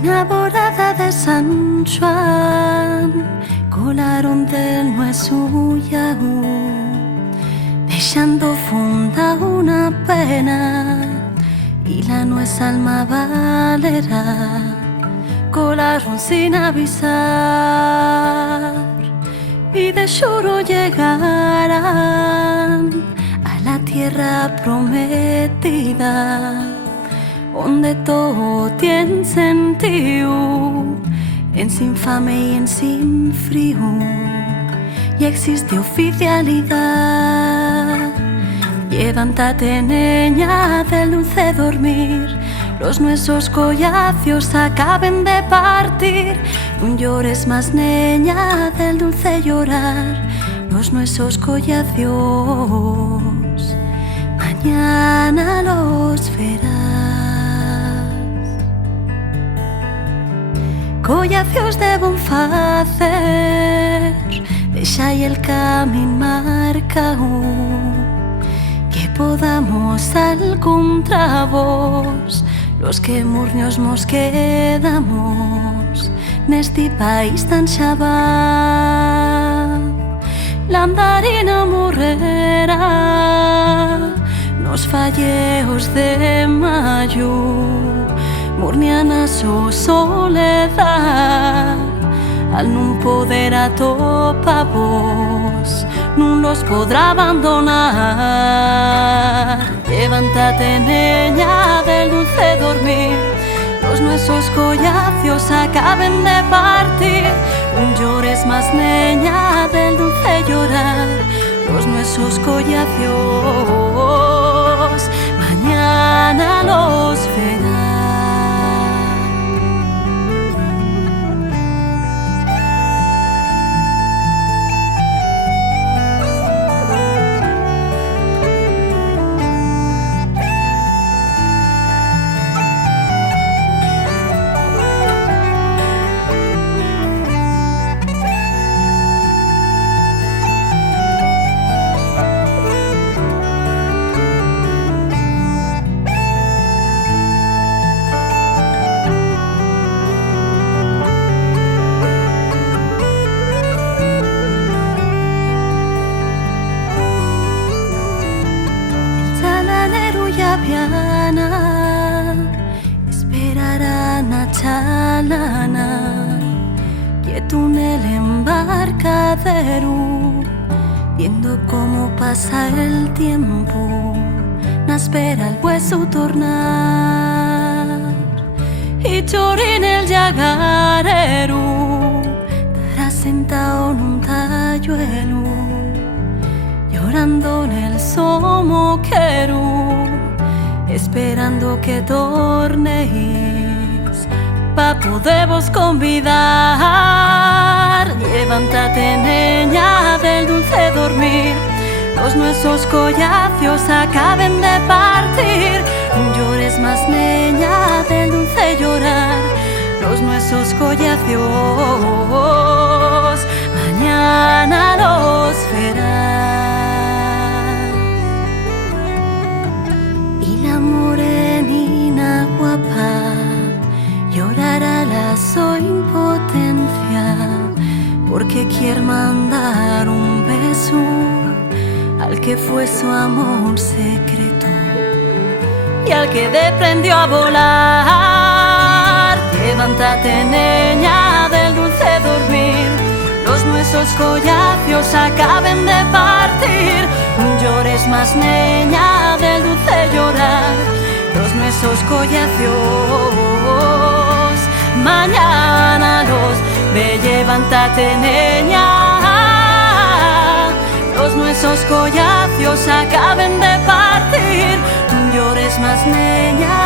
Enamorada de San Juan, colaron del nuez Ullaú, dejando funda una pena, y la nuez alma valera. Colaron sin avisar, y de Shuro llegarán a la tierra prometida, donde todo tiene sentido, en sin fame y en sin frío, y existe oficialidad. Levántate, niña, del dulce dormir, los nuestros collacios acaben de partir. No llores más, niña, del dulce llorar, los nuestros collacios mañana los verás. Collacios debo facer, deixa el camino marcado, que podamos encontrar vos, los que murnios mos quedamos neste país tan xabá. La andarina morrerá nos falleos de mayo, murniana su soledad, al nun poder atopa vos, nun los podrá abandonar. Levántate, niña, del dulce dormir, los nuestros collacios acaben de partir. No llores más, niña, del dulce llorar, los nuestros collacios mañana los verás. Esperarán a Chalana, quieto en el embarcadero, viendo cómo pasa el tiempo, na espera el hueso tornar. Y Chorín el llagarero estará sentado en un talluelo, llorando en el somoquero, esperando que tornéis pa' poderos convidar. Levántate, niña, del dulce dormir, los nuestros collacios acaben de partir. No llores más, niña, del dulce llorar, los nuestros collacios mañana los verás. Morenina guapa llorará la su impotencia, porque quiere mandar un beso al que fue su amor secreto y al que aprendió a volar. Levántate, niña, del dulce dormir, los nuestros collacios acaben de partir. No llores más, niña, del dulce llorar, los nuestros collacios mañana los ve. Levántate, niña, los nuestros collacios acaben de partir. No llores más, niña,